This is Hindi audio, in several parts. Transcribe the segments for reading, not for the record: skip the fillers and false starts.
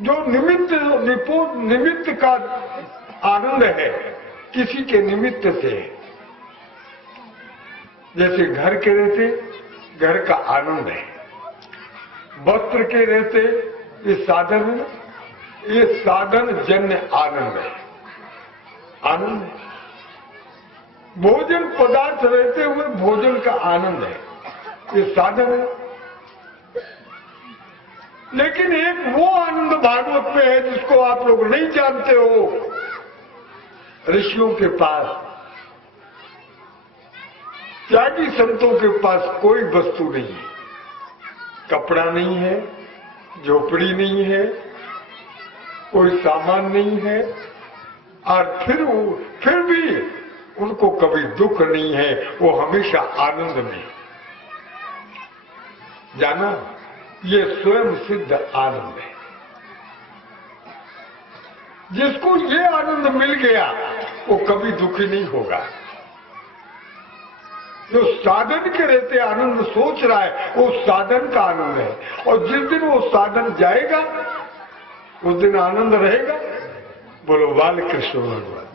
जो निमित्त का आनंद है, किसी के निमित्त से। जैसे घर के रहते घर का आनंद है, वस्त्र के रहते ये साधन जन्य आनंद है, आनंद है। भोजन पदार्थ रहते हुए भोजन का आनंद है, ये साधन है। लेकिन एक वो आनंद भागवत में है जिसको आप लोग नहीं जानते हो। ऋषियों के पास, त्यागी संतों के पास कोई वस्तु नहीं है, कपड़ा नहीं है, झोपड़ी नहीं है, कोई सामान नहीं है, और फिर भी उनको कभी दुख नहीं है, वो हमेशा आनंद में। जाना, ये स्वयं सिद्ध आनंद है। जिसको ये आनंद मिल गया वो कभी दुखी नहीं होगा। जो साधन के रहते आनंद सोच रहा है वो साधन का आनंद है, और जिस दिन वो साधन जाएगा उस दिन आनंद रहेगा। बोलो बाल कृष्ण भगवान।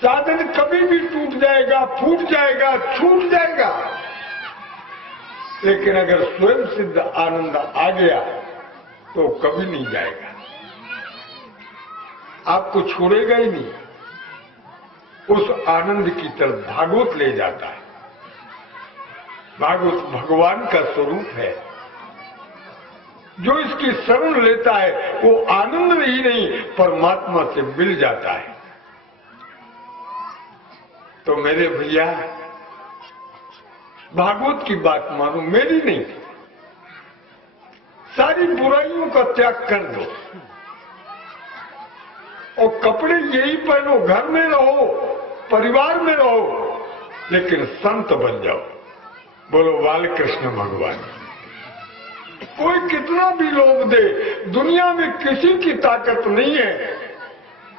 साधन कभी भी टूट जाएगा, फूट जाएगा, छूट जाएगा, लेकिन अगर स्वयं सिद्ध आनंद आ गया तो कभी नहीं जाएगा, आपको छोड़ेगा ही नहीं। उस आनंद की तरफ भागवत ले जाता है। भागवत भगवान का स्वरूप है। जो इसकी शरण लेता है वो आनंद ही नहीं परमात्मा से मिल जाता है। तो मेरे भैया, भागवत की बात मानो, मेरी नहीं। सारी बुराइयों का त्याग कर दो और कपड़े यही पहनो, घर में रहो, परिवार में रहो, लेकिन संत बन जाओ। बोलो बाल कृष्ण भगवान। कोई कितना भी लोभ दे, दुनिया में किसी की ताकत नहीं है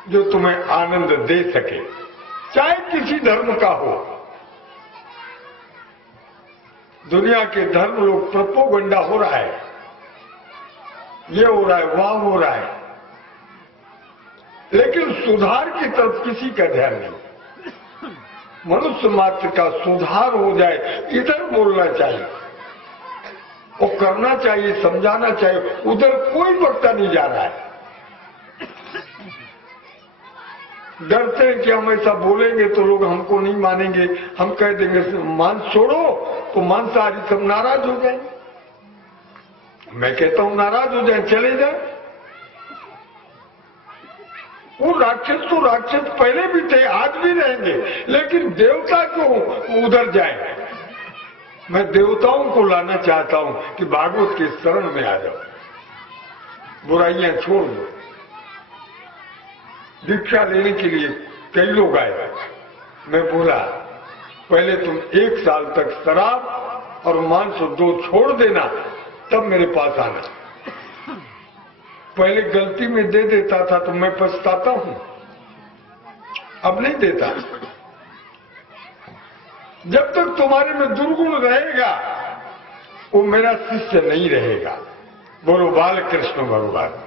जो तुम्हें आनंद दे सके, चाहे किसी धर्म का हो। दुनिया के धर्म लोग प्रोपोगंडा हो रहा है, ये हो रहा है, वहां हो रहा है, लेकिन सुधार की तरफ किसी का ध्यान नहीं। मनुष्य मात्र का सुधार हो जाए, इधर बोलना चाहिए और करना चाहिए, समझाना चाहिए, उधर कोई वक्ता नहीं जा रहा है। डरते हैं कि हम ऐसा बोलेंगे तो लोग हमको नहीं मानेंगे, हम कह देंगे मांस छोड़ो तो मांसाहारी सब नाराज हो जाएंगे। मैं कहता हूं नाराज हो जाए, चले जाए। वो राक्षस तो राक्षस पहले भी थे, आज भी रहेंगे, लेकिन देवता क्यों उधर जाए। मैं देवताओं को लाना चाहता हूं कि भागवत के शरण में आ जाओ, बुराइयां छोड़ दो। दीक्षा लेने के लिए कई लोग आए, मैं बोला पहले तुम 1 साल तक शराब और मांस 2 छोड़ देना, तब मेरे पास आना। पहले गलती में दे देता था तो मैं पछताता हूं, अब नहीं देता। जब तक तुम्हारे में दुर्गुण रहेगा वो मेरा शिष्य नहीं रहेगा। बोलो बाल कृष्ण भगवान।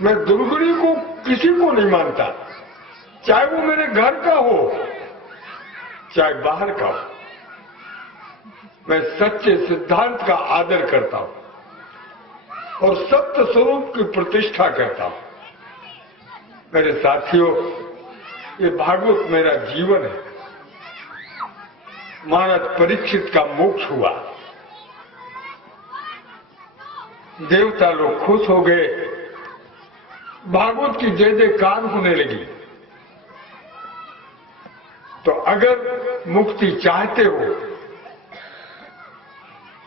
मैं दुर्गुणी को किसी को नहीं मानता, चाहे वो मेरे घर का हो चाहे बाहर का हो। मैं सच्चे सिद्धांत का आदर करता हूं और सत्य स्वरूप की प्रतिष्ठा करता हूं। मेरे साथियों, ये भागवत मेरा जीवन है। महाराज परीक्षित का मोक्ष हुआ, देवता लोग खुश हो गए, भागवत की जय जयकार होने लगी। तो अगर मुक्ति चाहते हो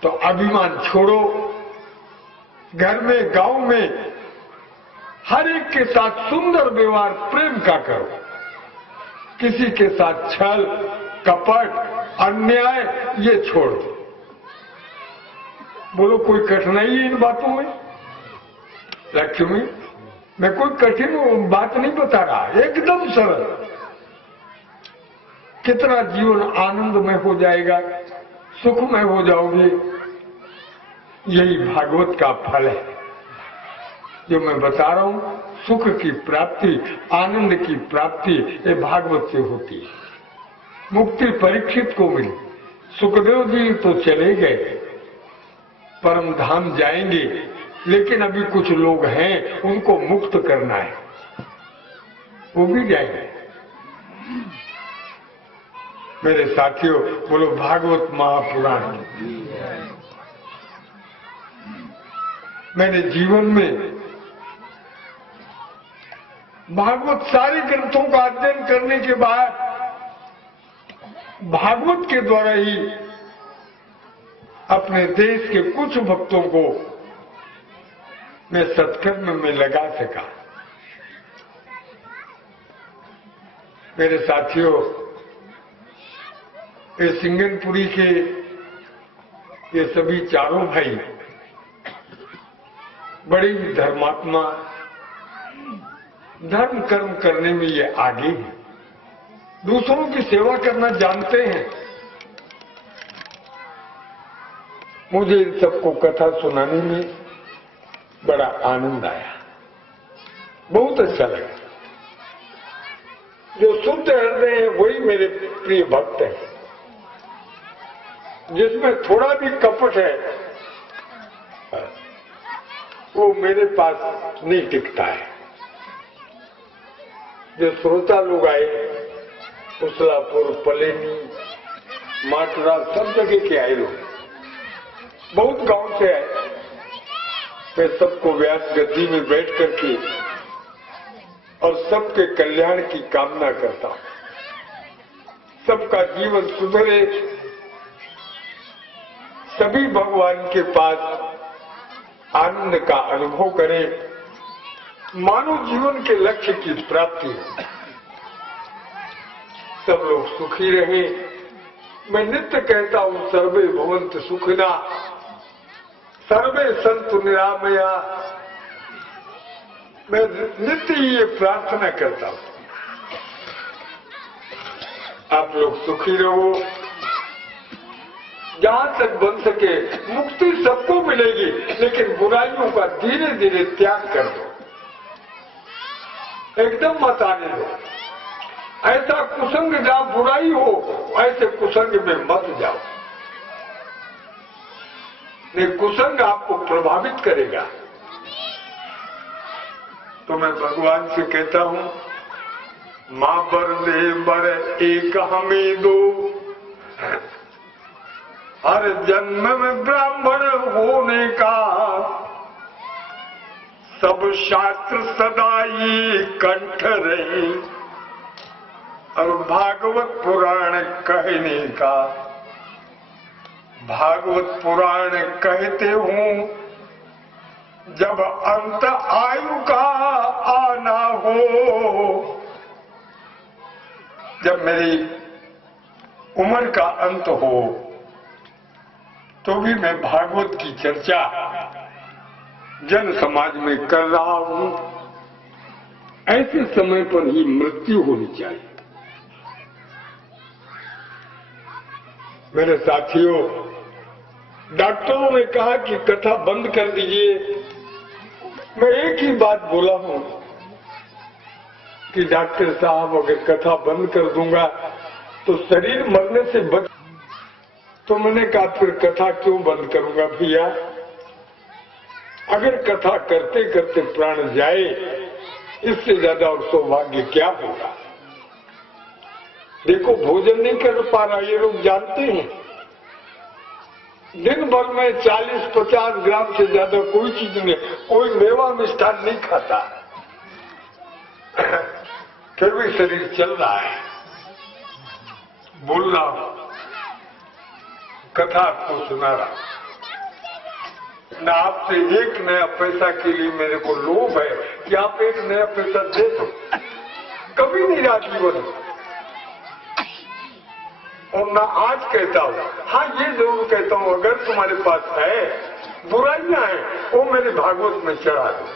तो अभिमान छोड़ो, घर में गांव में हर एक के साथ सुंदर व्यवहार प्रेम का करो। किसी के साथ छल कपट अन्याय ये छोड़ दो। बोलो कोई कठिनाई है इन बातों में? लक्ष्मी, मैं कोई कठिन बात नहीं बता रहा, एकदम सरल। कितना जीवन आनंदमय हो जाएगा, सुखमय हो जाओगे। यही भागवत का फल है जो मैं बता रहा हूं। सुख की प्राप्ति, आनंद की प्राप्ति ये भागवत से होती है। मुक्ति परीक्षित को मिली। सुखदेव जी तो चले गए, परम धाम जाएंगे, लेकिन अभी कुछ लोग हैं उनको मुक्त करना है, वो भी जाएंगे। मेरे साथियों, बोलो भागवत महापुराण। मैंने जीवन में भागवत सारे ग्रंथों का अध्ययन करने के बाद भागवत के द्वारा ही अपने देश के कुछ भक्तों को मैं सत्कर्म में लगा सका। मेरे साथियों, ये सिंगनपुरी के ये सभी चारों भाई बड़े ही धर्मात्मा, धर्म कर्म करने में ये आगे हैं, दूसरों की सेवा करना जानते हैं। मुझे इन सबको कथा सुनाने में बड़ा आनंद आया, बहुत अच्छा लगा। जो शुद्ध हृदय है वही मेरे प्रिय भक्त हैं। जिसमें थोड़ा भी कपट है वो मेरे पास नहीं टिकता है। जो श्रोता लोग आए, उसलापुर, पलेनी, माटरा, सब जगह के आए लोग, बहुत गांव से आए। मैं सबको व्यास गद्दी में बैठ करके और सबके कल्याण की कामना करता हूं, सबका जीवन सुधरे, सभी भगवान के पास आनंद का अनुभव करें, मानव जीवन के लक्ष्य की प्राप्ति हो, सब लोग सुखी रहें। मैं नित्य कहता हूं, सर्वे भवन्तु सुखिना, सर्वे सन्तु निरामया। मैं नित्य ही ये प्रार्थना करता हूं, आप लोग सुखी रहो। जहां तक बन सके मुक्ति सबको मिलेगी, लेकिन बुराइयों का धीरे धीरे त्याग कर दो, एकदम मत आने दो। ऐसा कुसंग जहां बुराई हो, ऐसे कुसंग में मत जाओ, नहीं कुसंग आपको प्रभावित करेगा। तो मैं भगवान से कहता हूं, मां बर दे बर एक हमें दो, हर जन्म में ब्राह्मण होने का सब शास्त्र सदाई कंठ रहे, और भागवत पुराण कहने का, भागवत पुराण कहते हूँ जब अंत आयु का आना हो, जब मेरी उम्र का अंत हो, तो भी मैं भागवत की चर्चा जन समाज में कर रहा हूं। ऐसे समय पर ही मृत्यु होनी चाहिए। मेरे साथियों, डॉक्टरों ने कहा कि कथा बंद कर दीजिए। मैं एक ही बात बोला हूं कि डॉक्टर साहब अगर कथा बंद कर दूंगा तो शरीर मरने से बच। तो मैंने कहा फिर कथा क्यों बंद करूंगा भैया, अगर कथा करते करते प्राण जाए इससे ज्यादा और सौभाग्य क्या होगा। देखो भोजन नहीं कर पा रहा, ये लोग जानते हैं। दिन भर में 40-50 ग्राम से ज्यादा कोई चीज नहीं, कोई मेवा मिष्ठान नहीं खाता, फिर भी शरीर चल रहा है। बोल रहा हूं, कथा आपको सुना रहा, न आपसे एक नया पैसा के लिए मेरे को लोभ है कि आप एक नया पैसा दे दो, कभी नहीं रहा जीवन। और मैं आज कहता हूँ, हाँ ये जरूर कहता हूँ, अगर तुम्हारे पास है, बुराइयां हैं, वो मेरे भागवत में चढ़ा दो,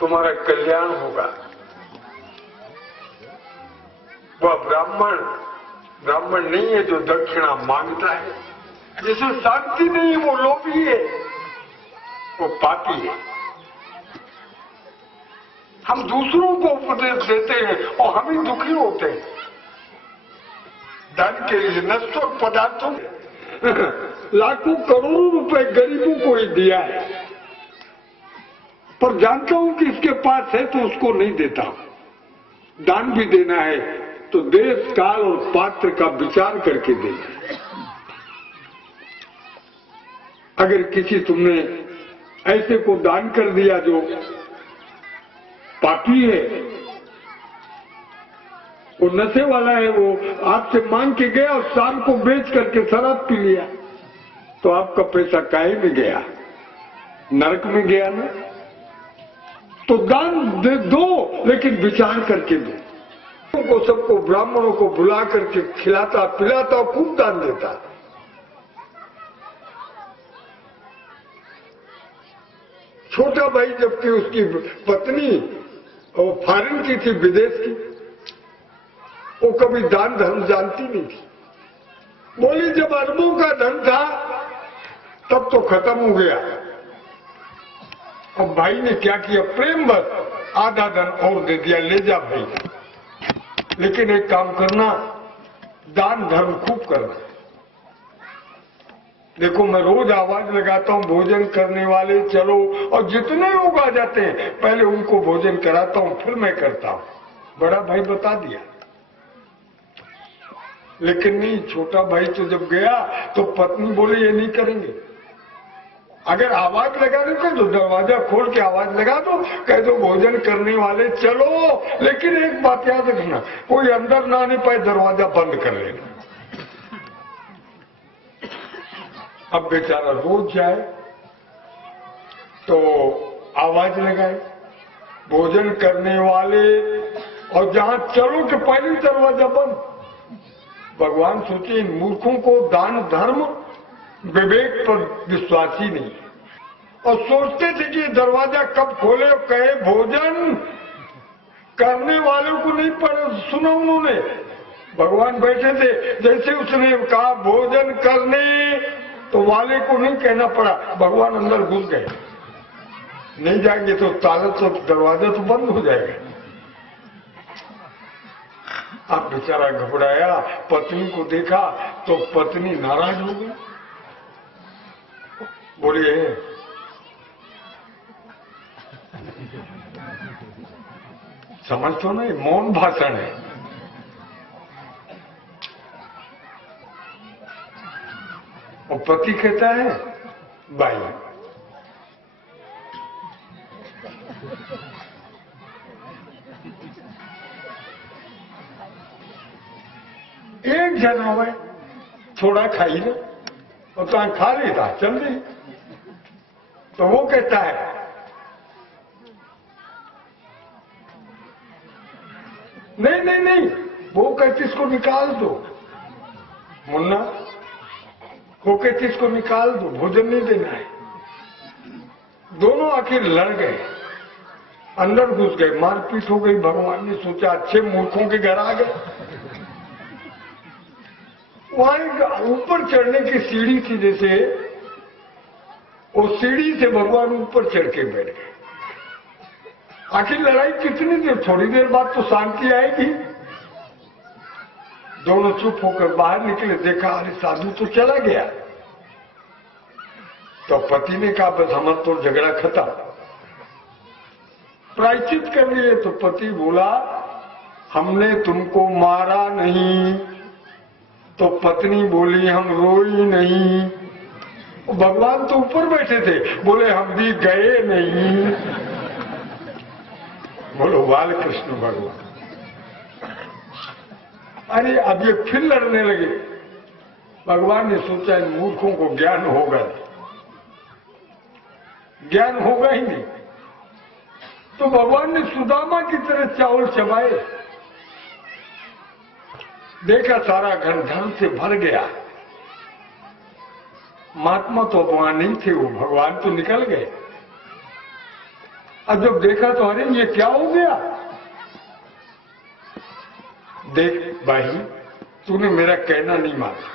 तुम्हारा कल्याण होगा। वह ब्राह्मण नहीं है जो दक्षिणा मांगता है, जिसे शांति नहीं है वो लोभी है, वो पापी है। हम दूसरों को उपदेश देते हैं और हम ही दुखी होते हैं। धन के लिए नश्वर पदार्थों लाखों करोड़ों रुपए गरीबों को ही दिया है, पर जानता हूं कि इसके पास है तो उसको नहीं देता। दान भी देना है तो देश काल और पात्र का विचार करके देना है। अगर किसी तुमने ऐसे को दान कर दिया जो पापी है, वो नशे वाला है, वो आपसे मांग के गया और शाम को बेच करके शराब पी लिया, तो आपका पैसा काहे में गया? नरक में गया ना। तो दान दे दो, लेकिन विचार करके दो। को सबको ब्राह्मणों को बुला करके खिलाता पिलाता खूब दान देता। छोटा भाई जबकि उसकी पत्नी और फॉरेन की थी, विदेश की, वो कभी दान धर्म जानती नहीं थी। बोली जब अरबों का धन था तब तो खत्म हो गया। अब भाई ने क्या किया, प्रेम बस आधा धन और दे दिया, ले जा भाई, लेकिन एक काम करना, दान धर्म खूब करना। देखो मैं रोज आवाज लगाता हूं भोजन करने वाले चलो, और जितने लोग आ जाते हैं पहले उनको भोजन कराता हूं, फिर मैं करता हूं। बड़ा भाई बता दिया, लेकिन नहीं, छोटा भाई तो जब गया तो पत्नी बोले ये नहीं करेंगे। अगर आवाज लगा दो तो दरवाजा खोल के आवाज लगा दो, कह दो भोजन करने वाले चलो, लेकिन एक बात याद रखना, कोई अंदर ना आने पाए, दरवाजा बंद कर लेना। अब बेचारा रोज जाए तो आवाज लगाए भोजन करने वाले, और जहां चलो कि पहले दरवाजा बंद। भगवान सोचे इन मूर्खों को दान धर्म विवेक पर विश्वास ही नहीं, और सोचते थे कि दरवाजा कब खोले और कहे भोजन करने वालों को नहीं पर सुना उन्होंने। भगवान बैठे थे, जैसे उसने कहा भोजन करने तो वाले को नहीं कहना पड़ा, भगवान अंदर घुस गए। नहीं जाएंगे तो ताला तो दरवाजा तो बंद हो जाएगा। अब बेचारा घबराया, पत्नी को देखा तो पत्नी नाराज हो गई। बोलिए समझ तो नहीं, मौन भाषण है। और पति कहता है भाई एक जना हुआ थोड़ा खाई ना, और तो खा लेता चल रही। तो वो कहता है नहीं नहीं नहीं, वो कहती इसको निकाल दो मुन्ना, वो कहती इसको निकाल दो, भोजन नहीं देना है। दोनों आखिर लड़ गए, अंदर घुस गए, मारपीट हो गई। भगवान ने सोचा अच्छे मूर्खों के घर आ गए। वहां ऊपर चढ़ने की सीढ़ी थी, जैसे वो सीढ़ी से भगवान ऊपर चढ़ के बैठ गए। आखिर लड़ाई कितनी देर, थोड़ी देर बाद तो शांति आएगी। दोनों चुप होकर बाहर निकले, देखा अरे साधु तो चला गया। तो पति ने कहा बस हमारा तो झगड़ा खत्म, प्रायश्चित कर लिए। तो पति बोला हमने तुमको मारा नहीं। तो पत्नी बोली हम रोई नहीं। भगवान तो ऊपर बैठे थे, बोले हम भी गए नहीं। बोलो बाल कृष्ण भगवान। अरे अब ये फिर लड़ने लगे। भगवान ने सोचा इन मूर्खों को ज्ञान होगा, ज्ञान होगा ही नहीं। तो भगवान ने सुदामा की तरह चावल चबाए, देखा सारा घर धन से भर गया। महात्मा तो वहां नहीं थे, वो भगवान तो निकल गए। अब जब देखा तो अरे ये क्या हो गया। देख भाई तूने मेरा कहना नहीं माना,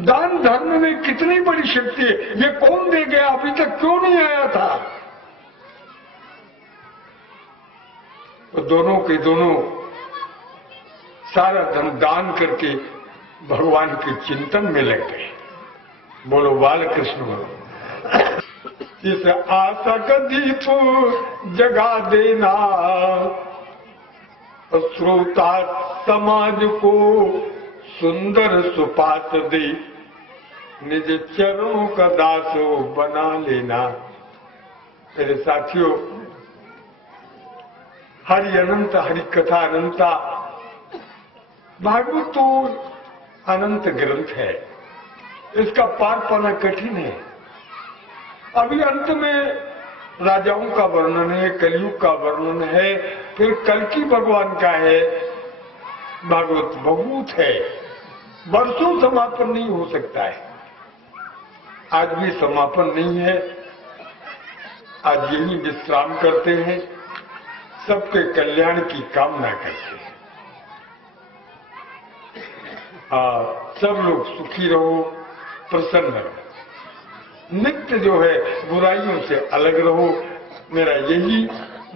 दान धर्म में कितनी बड़ी शक्ति है, ये कौन दे गया, अभी तक क्यों नहीं आया था? तो दोनों के दोनों सारा धन दान करके भगवान के चिंतन में लग गए। बोलो बाल कृष्ण बोलो। इस आशा कदी तो जगा देना, श्रोता समाज को सुंदर सुपात दे, निज चरणों का दास बना लेना। मेरे साथियों, हरि अनंत, हरि कथा अनंता, भागवत तो अनंत ग्रंथ है, इसका पार पाना कठिन है। अभी अंत में राजाओं का वर्णन है, कलयुग का वर्णन है, फिर कल्कि भगवान का है। भागवत बहुत है, वर्षों समापन नहीं हो सकता है। आज भी समापन नहीं है, आज यही विश्राम करते हैं, सबके कल्याण की कामना करते हैं। सब लोग सुखी रहो, प्रसन्न रहो, नित्य जो है बुराइयों से अलग रहो, मेरा यही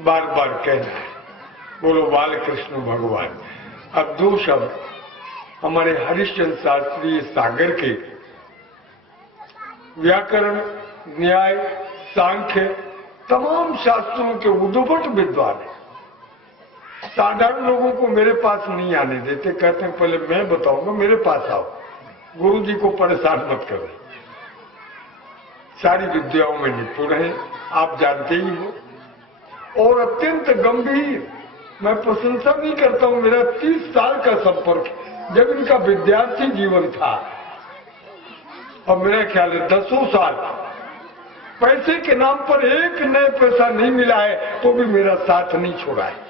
बार बार कहना है। बोलो बाल कृष्ण भगवान। अब दो शब्द हमारे हरिश्चंद्र शास्त्री सागर के व्याकरण, न्याय, सांख्य, तमाम शास्त्रों के उद्भट विद्वान है। साधारण लोगों को मेरे पास नहीं आने देते, कहते हैं पहले मैं बताऊंगा, मेरे पास आओ, गुरु जी को परेशान मत करो। सारी विद्याओं में निपुण है, आप जानते ही हो, और अत्यंत गंभीर। मैं प्रशंसा नहीं करता हूं, मेरा 30 साल का संपर्क जब इनका विद्यार्थी जीवन था, और मेरा ख्याल है 10 साल पैसे के नाम पर एक नए पैसा नहीं मिला है, तो भी मेरा साथ नहीं छोड़ा है।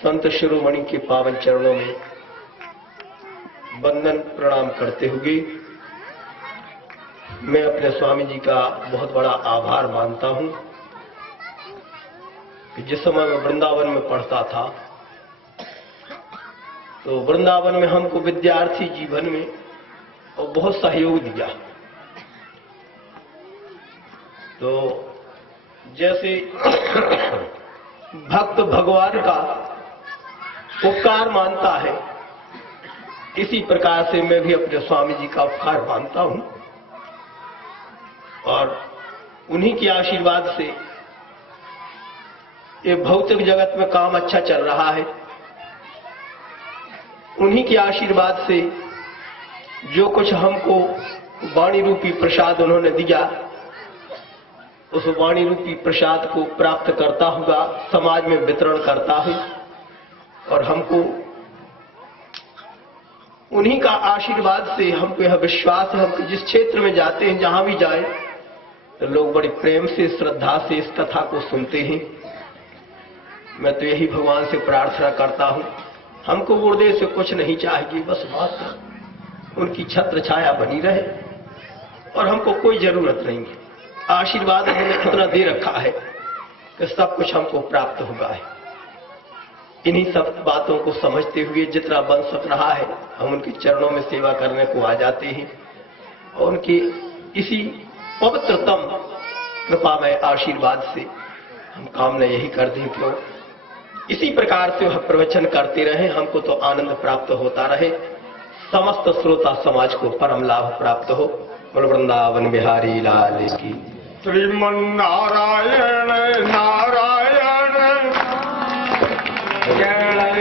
संत शिरोमणि के पावन चरणों में वंदन प्रणाम करते हुए मैं अपने स्वामी जी का बहुत बड़ा आभार मानता हूं कि जिस समय मैं वृंदावन में पढ़ता था, तो वृंदावन में हमको विद्यार्थी जीवन में और बहुत सहयोग दिया। तो जैसे भक्त भगवान का उपकार मानता है, इसी प्रकार से मैं भी अपने स्वामी जी का उपकार मानता हूं, और उन्हीं के आशीर्वाद से ये भौतिक जगत में काम अच्छा चल रहा है। उन्हीं के आशीर्वाद से जो कुछ हमको वाणी रूपी प्रसाद उन्होंने दिया, उस वाणी रूपी प्रसाद को प्राप्त करता हुआ समाज में वितरण करता हूं, और हमको उन्हीं का आशीर्वाद से हमको यह विश्वास है, हम जिस क्षेत्र में जाते हैं, जहां भी जाए, तो लोग बड़ी प्रेम से, श्रद्धा से इस कथा को सुनते हैं। मैं तो यही भगवान से प्रार्थना करता हूं, हमको गुरुदेव से कुछ नहीं चाहिए, बस मात्र उनकी छत्र छाया बनी रहे, और हमको कोई जरूरत नहीं है। आशीर्वाद उन्होंने इतना दे रखा है कि सब कुछ हमको प्राप्त हुआ है। इन्हीं सब बातों को समझते हुए जितना बन सक रहा है, हम उनके चरणों में सेवा करने को आ जाते हैं, और उनके इसी पवित्रतम कृपामय आशीर्वाद से हम कामना यही करते हैं कि इसी प्रकार से वह प्रवचन करते रहे, हमको तो आनंद प्राप्त होता रहे, समस्त श्रोता समाज को परम लाभ प्राप्त हो। बोल वृंदावन बिहारी लाल की। श्रीमन नारायण नारायण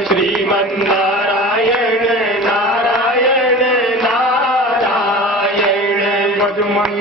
श्रीमन नारायण नारायण नारायण भजमन